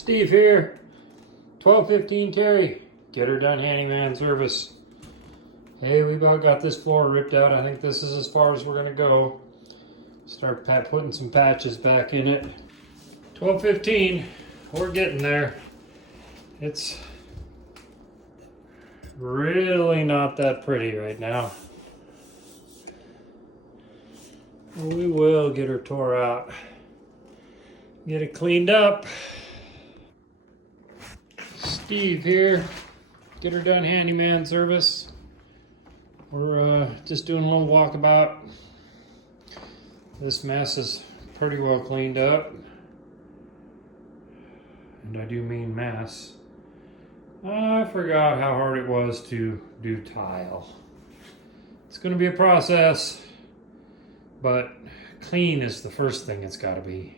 Steve here. 1215 Terry. Get her done handyman service. Hey, we about got this floor ripped out. I think this is as far as we're gonna go. Start putting some patches back in it. 1215. We're getting there. It's really not that pretty right now. We will get her tore out. Get it cleaned up. Steve here. Get her done handyman service. We're just doing a little walkabout. This mess is pretty well cleaned up. And I do mean mess. I forgot how hard it was to do tile. It's going to be a process, but clean is the first thing it's got to be.